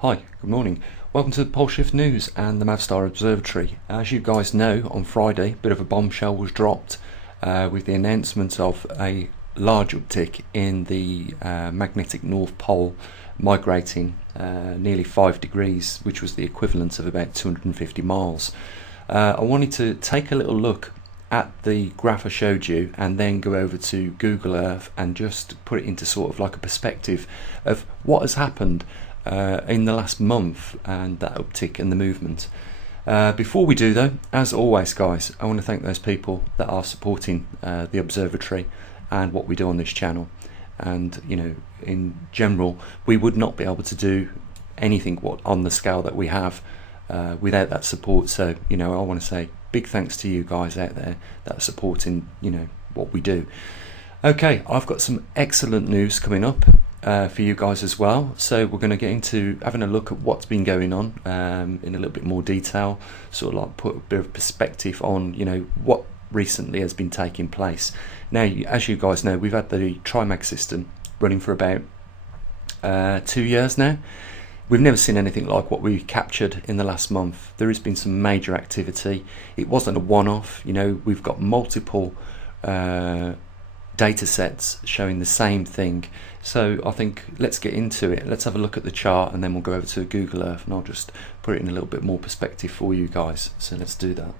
Hi, good morning. Welcome to the Pole Shift News and the Maverickstar Observatory. As you guys know, on Friday, a bit of a bombshell was dropped with the announcement of a large uptick in the magnetic North Pole migrating nearly 5 degrees, which was the equivalent of about 250 miles. I wanted to take a little look at the graph I showed you and then go over to Google Earth and just put it into sort of like a perspective of what has happened in the last month and that uptick in the movement. Before we do though, as always guys, I want to thank those people that are supporting the observatory and what we do on this channel. And you know, in general, we would not be able to do anything on the scale that we have without that support. So you know, I want to say big thanks to you guys out there that are supporting, you know, what we do. Okay, I've got some excellent news coming up for you guys as well. So we're going to get into having a look at what's been going on in a little bit more detail, sort of like put a bit of perspective on, you know, what recently has been taking place. Now, as you guys know, we've had the TriMag system running for about 2 years now. We've never seen anything like what we captured in the last month. There has been some major activity. It wasn't a one-off, you know, we've got multiple data sets showing the same thing. So I think let's get into it. Let's have a look at the chart and then we'll go over to Google Earth and I'll just put it in a little bit more perspective for you guys. So let's do that.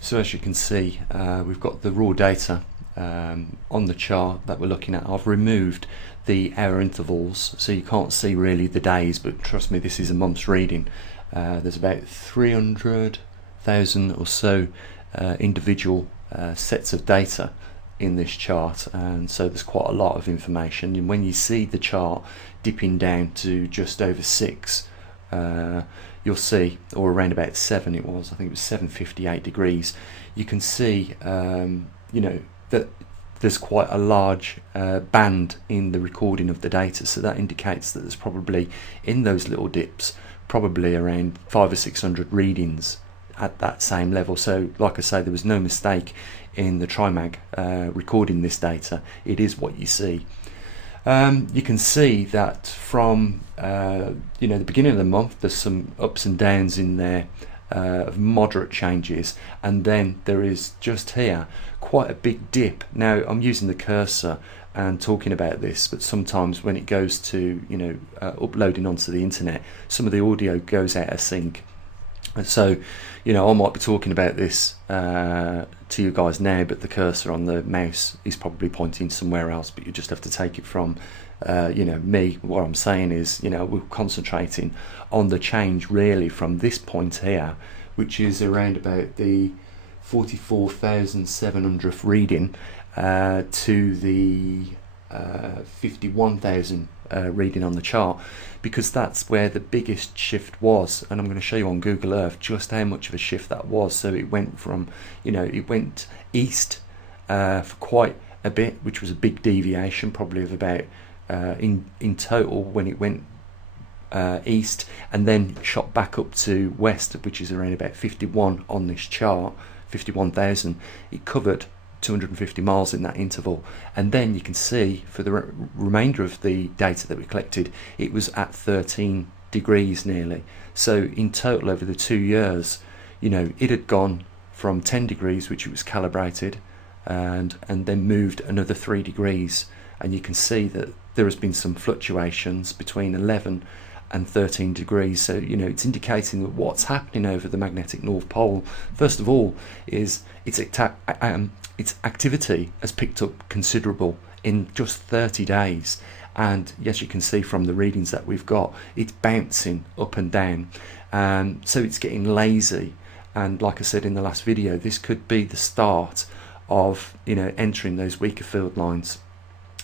So as you can see, we've got the raw data on the chart that we're looking at. I've removed the hour intervals so you can't see really the days, but trust me, this is a month's reading. There's about 300,000 or so individual sets of data in this chart, and so there's quite a lot of information. And when you see the chart dipping down to just over 6, you'll see, or around about 7 it was, I think it was 758 degrees, you can see you know, that there's quite a large band in the recording of the data. So that indicates that there's probably, in those little dips, probably around 500 or 600 readings at that same level. So like I say, there was no mistake in the TriMag recording this data. It is what you see. You can see that from you know, the beginning of the month, there's some ups and downs in there of moderate changes, and then there is just here quite a big dip. Now I'm using the cursor and talking about this, but sometimes when it goes to, you know, uploading onto the internet, some of the audio goes out of sync. And so, you know, I might be talking about this to you guys now, but the cursor on the mouse is probably pointing somewhere else, but you just have to take it from you know, me. What I'm saying is, you know, we're concentrating on the change really from this point here, which is around about the 44,700th reading to the 51,000 reading on the chart, because that's where the biggest shift was. And I'm going to show you on Google Earth just how much of a shift that was. So it went from, you know, it went east for quite a bit, which was a big deviation, probably of about in total when it went east, and then shot back up to west, which is around about 51 on this chart, 51,000. It covered 250 miles in that interval, and then you can see for the remainder of the data that we collected, it was at 13 degrees nearly. So in total over the 2 years, you know, it had gone from 10 degrees, which it was calibrated, and then moved another 3 degrees, and you can see that there has been some fluctuations between 11 and 13 degrees. So you know, it's indicating that what's happening over the magnetic North Pole, first of all, is its activity has picked up considerable in just 30 days. And yes, you can see from the readings that we've got, it's bouncing up and down, so it's getting lazy. And like I said in the last video, this could be the start of, you know, entering those weaker field lines.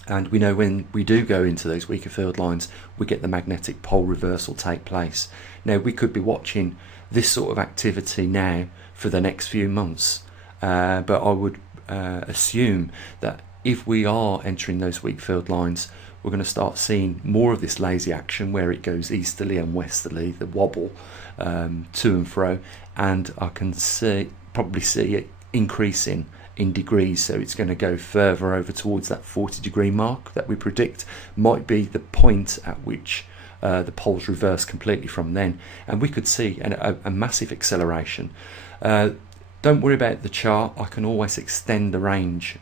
And we know when we do go into those weaker field lines, we get the magnetic pole reversal take place. Now we could be watching this sort of activity now for the next few months, but I would assume that if we are entering those weak field lines, we're going to start seeing more of this lazy action where it goes easterly and westerly, the wobble to and fro, and I can probably see it increasing in degrees. So it's going to go further over towards that 40 degree mark that we predict might be the point at which the poles reverse completely from then, and we could see a massive acceleration. Don't worry about the chart. I can always extend the range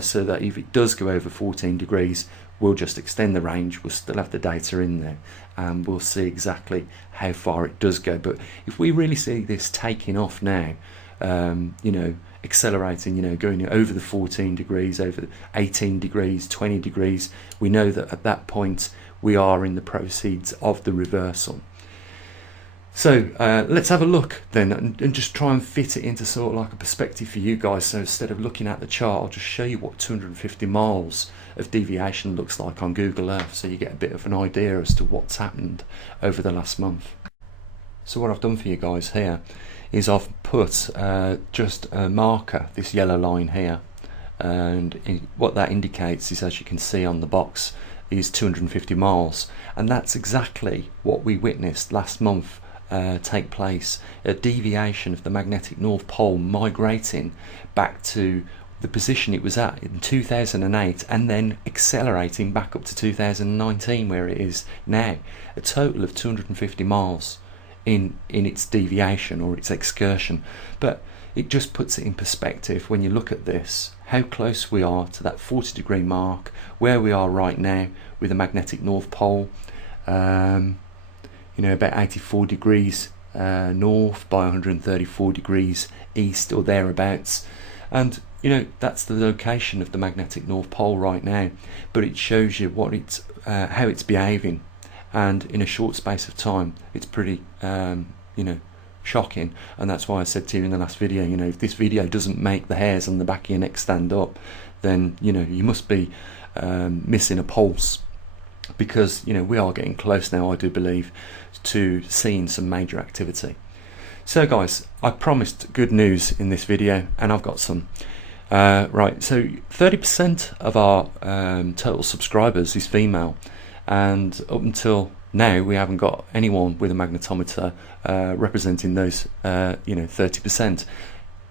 so that if it does go over 14 degrees, we'll just extend the range. We'll still have the data in there, and we'll see exactly how far it does go. But if we really see this taking off now, you know, accelerating, you know, going over the 14 degrees, over 18 degrees, 20 degrees, we know that at that point we are in the proceeds of the reversal. So let's have a look then, and just try and fit it into sort of like a perspective for you guys. So instead of looking at the chart, I'll just show you what 250 miles of deviation looks like on Google Earth, so you get a bit of an idea as to what's happened over the last month. So what I've done for you guys here is I've put just a marker, this yellow line here, and what that indicates is, as you can see on the box, is 250 miles, and that's exactly what we witnessed last month take place, a deviation of the magnetic North Pole migrating back to the position it was at in 2008, and then accelerating back up to 2019 where it is now. A total of 250 miles in its deviation or its excursion. But it just puts it in perspective when you look at this, how close we are to that 40 degree mark, where we are right now with the magnetic North Pole, you know, about 84 degrees north by 134 degrees east or thereabouts. And you know, that's the location of the magnetic North Pole right now, but it shows you what it's how it's behaving, and in a short space of time it's pretty you know, shocking. And that's why I said to you in the last video, you know, if this video doesn't make the hairs on the back of your neck stand up, then you know, you must be missing a pulse, because you know, we are getting close now, I do believe, to seeing some major activity. So guys, I promised good news in this video, and I've got some. Right, so 30% of our total subscribers is female, and up until now we haven't got anyone with a magnetometer representing those you know, 30%,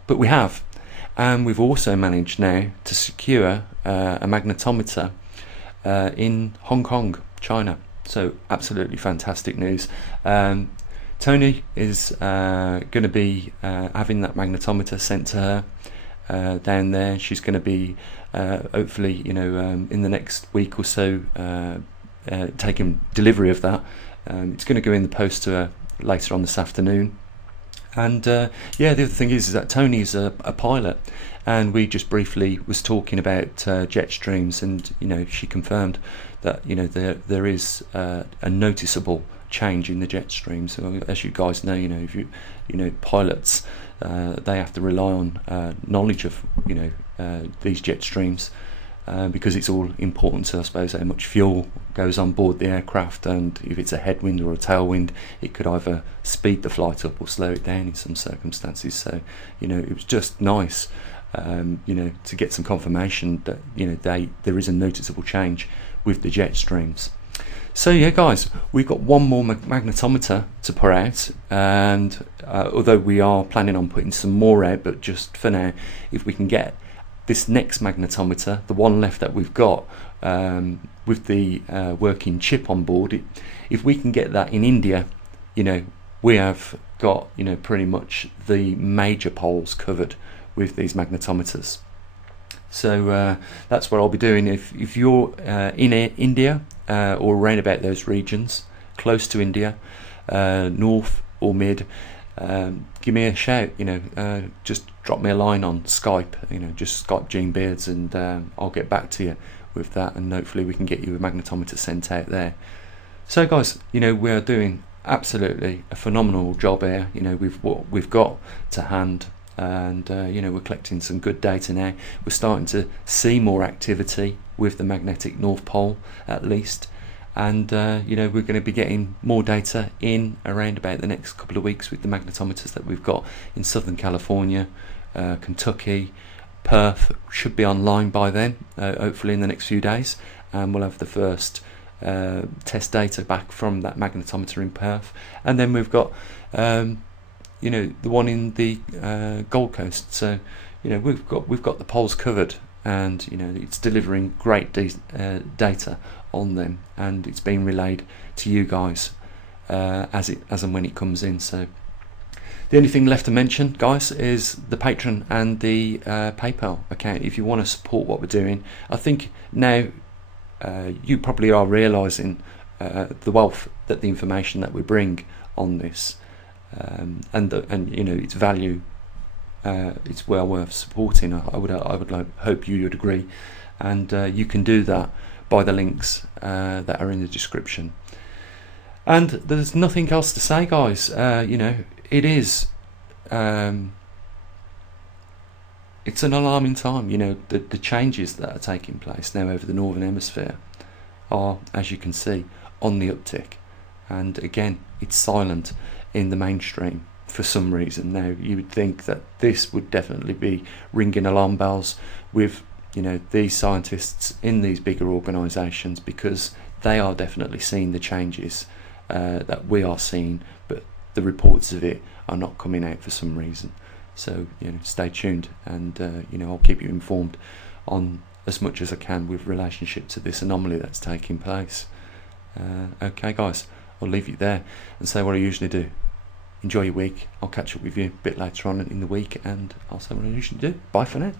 but we have. And we've also managed now to secure a magnetometer in Hong Kong, China. So absolutely fantastic news. Tony is going to be having that magnetometer sent to her down there. She's going to be hopefully, you know, in the next week or so taking delivery of that. It's going to go in the post to her later on this afternoon. And yeah, the other thing is that Tony's a pilot, and we just briefly was talking about jet streams, and you know, she confirmed that, you know, there is a noticeable change in the jet streams. So as you guys know, you know, if you know, pilots, they have to rely on knowledge of, you know, these jet streams, because it's all important to, I suppose, how much fuel goes on board the aircraft, and if it's a headwind or a tailwind, it could either speed the flight up or slow it down in some circumstances. So you know, it was just nice, you know, to get some confirmation that, you know, there is a noticeable change with the jet streams. So yeah guys, we've got one more magnetometer to put out, and although we are planning on putting some more out, but just for now, if we can get this next magnetometer, the one left that we've got, with the working chip on board, if we can get that in India, you know, we have got, you know, pretty much the major poles covered with these magnetometers. So that's what I'll be doing. If you're in India or around about those regions, close to India, north or mid, give me a shout. You know, just drop me a line on Skype. You know, just Skype Gene Beards, and I'll get back to you with that, and hopefully we can get you a magnetometer sent out there. So guys, you know, we're doing absolutely a phenomenal job here. You know, what we've got to hand, and you know, we're collecting some good data now. We're starting to see more activity with the magnetic North Pole, at least, and you know, we're going to be getting more data in around about the next couple of weeks with the magnetometers that we've got in Southern California, Kentucky, Perth should be online by then, hopefully in the next few days, and we'll have the first test data back from that magnetometer in Perth. And then we've got you know, the one in the Gold Coast. So you know, we've got the poles covered, and you know, it's delivering great data on them, and it's been relayed to you guys as and when it comes in. So the only thing left to mention, guys, is the Patreon and the PayPal account if you want to support what we're doing. I think now you probably are realising the wealth that the information that we bring on this, and you know, its value. It's well worth supporting. I would hope you would agree, and you can do that by the links that are in the description. And there's nothing else to say, guys. You know, it is it's an alarming time. You know, the changes that are taking place now over the northern hemisphere are, as you can see, on the uptick, and again, it's silent in the mainstream for some reason. Now, you would think that this would definitely be ringing alarm bells with, you know, these scientists in these bigger organisations, because they are definitely seeing the changes that we are seeing, but the reports of it are not coming out for some reason. So, you know, stay tuned, and you know, I'll keep you informed on as much as I can with relationship to this anomaly that's taking place. Okay, guys, I'll leave you there and say what I usually do. Enjoy your week. I'll catch up with you a bit later on in the week, and I'll say what I usually do. Bye for now.